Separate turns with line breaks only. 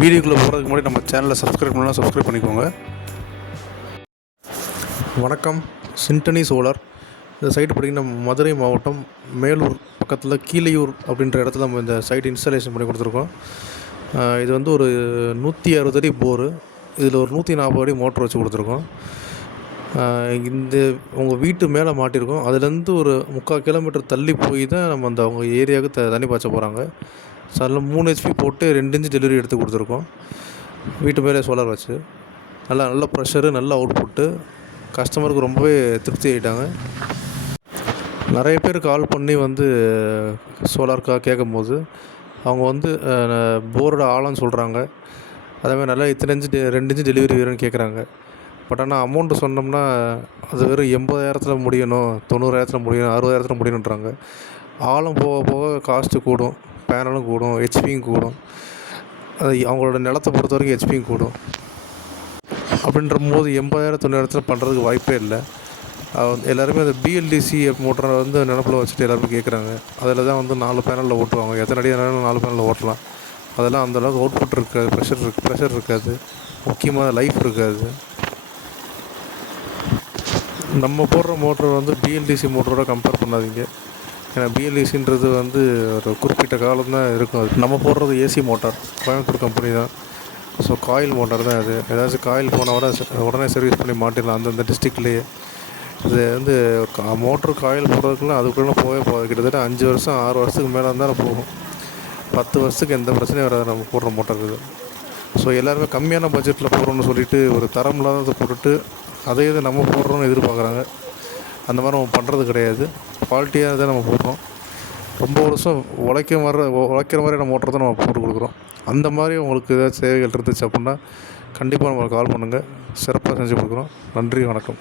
வீடியோக்குள்ளே போகிறதுக்கு முன்னாடி நம்ம சேனலை சப்ஸ்கிரைப் பண்ணலாம் சப்ஸ்கிரைப் பண்ணிக்கோங்க. வணக்கம். சிண்டனி சோலார் இந்த சைட்டு பார்த்திங்கன்னா மதுரை மாவட்டம் மேலூர் பக்கத்தில் கீழையூர் அப்படின்ற இடத்துல நம்ம இந்த சைட் இன்ஸ்டாலேஷன் பண்ணி கொடுத்துருக்கோம். இது வந்து ஒரு நூற்றி அறுபது அடி போரு. இதில் ஒரு நூற்றி நாற்பது அடி மோட்ரு வச்சு கொடுத்துருக்கோம். இந்த உங்கள் வீட்டு மேலே மாட்டியிருக்கோம் அதுலேருந்து ஒரு முக்கால் கிலோமீட்டர் தள்ளி போய் தான் நம்ம அந்த அவங்க ஏரியாவுக்கு த தண்ணி பாய்ச்ச போகிறாங்க ஸோ அதில் மூணு ஹெச்பி போட்டு ரெண்டு இன்ச்சு டெலிவரி எடுத்து கொடுத்துருக்கோம். வீட்டு மேலே சோலார் வச்சு. நல்லா நல்ல ப்ரெஷரு நல்ல அவுட்புட்டு கஸ்டமருக்கு ரொம்பவே திருப்தி ஆகிட்டாங்க நிறைய பேர் கால் பண்ணி வந்து சோலாருக்காக கேட்கும்போது அவங்க வந்து போரோட ஆழம் சொல்கிறாங்க அதேமாதிரி நல்லா இத்தனை இன்ச்சு டெ- ரெண்டு இன்ச்சு டெலிவரி வேணும்னு கேட்குறாங்க பட் ஆனால் அமௌண்ட்டு சொன்னோம்னா அது வெறும் எண்பதாயிரத்தில் முடியணும் தொண்ணூறாயிரத்தில் முடியணும் அறுபதாயிரத்தில் முடியணுன்றாங்க ஆழம் போக போக காஸ்ட்டு கூடும். பேனலும் கூடும் ஹெச்பியும் கூடும். அது அவங்களோட நிலத்தை பொறுத்த வரைக்கும் ஹெச்பியும் கூடும். அப்படின்ற போது எண்பதாயிரம் தொண்ணூறாயிரத்தில் பண்ணுறதுக்கு வாய்ப்பே இல்லை. எல்லாருமே அந்த பிஎல்டிசி மோட்டரை வந்து நினப்பில் வச்சுட்டு எல்லாருமே கேட்குறாங்க அதில் தான் வந்து நாலு பேனலில் ஓட்டுவாங்க. எத்தனை அடி வேணாலும் நாலு பேனலில் ஓட்டலாம். அதெல்லாம் அந்தளவுக்கு அவுட்புட் இருக்காது ப்ரெஷர் இருக்கு ப்ரெஷர் இருக்காது. முக்கியமாக லைஃப் இருக்காது. நம்ம போடுற மோட்டரை வந்து பிஎல்டிசி மோட்டரோட கம்பேர் பண்ணாதீங்க. ஏன்னா பிஎல்இசின்றது வந்து ஒரு குறிப்பிட்ட காலம் தான் இருக்கும். அது நம்ம போடுறது ஏசி மோட்டார் கோயம்புத்தூர் கம்பெனி தான். ஸோ காயில் மோட்டார் தான் அது. ஏதாச்சும் காயில் போனால் உடனே உடனே சர்வீஸ் பண்ணி மாட்டிடலாம். அந்தந்த டிஸ்ட்ரிக்ட்லேயே இது வந்து மோட்ரு காயில் போடுறதுக்குலாம் அதுக்குள்ளே போகவே போகாது. கிட்டத்தட்ட அஞ்சு வருஷம் ஆறு வருஷத்துக்கு மேலே இருந்தாலும் போகும். பத்து வருஷத்துக்கு எந்த பிரச்சனையும் வராது நம்ம போடுற மோட்டார் இது ஸோ எல்லாருமே கம்மியான பட்ஜெட்டில் போடுறோம்னு சொல்லிட்டு ஒரு தரம் இல்லாததை போட்டுட்டு அதே இது நம்ம போடுறோம்னு எதிர்பார்க்குறாங்க. அந்த மாதிரி நம்ம பண்ணுறது கிடையாது. குவாலிட்டியாக தான் நம்ம போடுறோம் ரொம்ப வருஷம் உழைக்க வர உழைக்கிற மாதிரியான மோட்டர் தான் நம்ம போட்டு கொடுக்குறோம். அந்த மாதிரி உங்களுக்கு ஏதாவது சேவைகள் இருந்துச்சு அப்படின்னா கண்டிப்பாக நம்மளுக்கு கால் பண்ணுங்கள் சிறப்பாக செஞ்சு கொடுக்குறோம். நன்றி வணக்கம்.